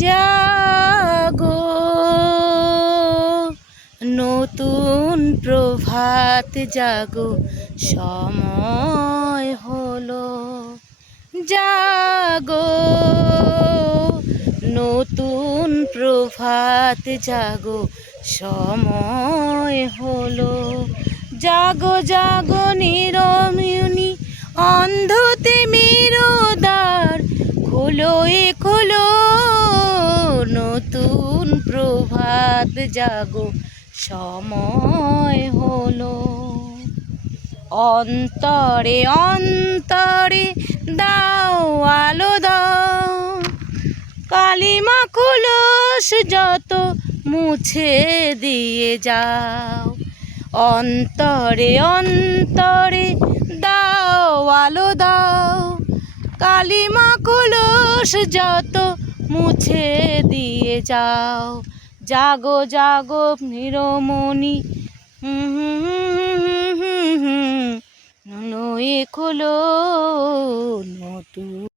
জাগো নতুন প্রভাত জাগো সময় হলো জাগো নতুন প্রভাত জাগো সময় হলো জাগো জাগো নিরমিনী অন্ধতে মেরোদ্বার খোলো এ খোলো নতুন প্রভাত জাগো সময় হলো অন্তরে অন্তরে দাও আলো দাও কালিমা কলস যত মুছে দিয়ে যাও অন্তরে অন্তরে দাও আলো দাও কালিমা কলস যত মুছে দিয়ে যাও জাগো জাগো নিরমণি নয়ে খোলো নতুন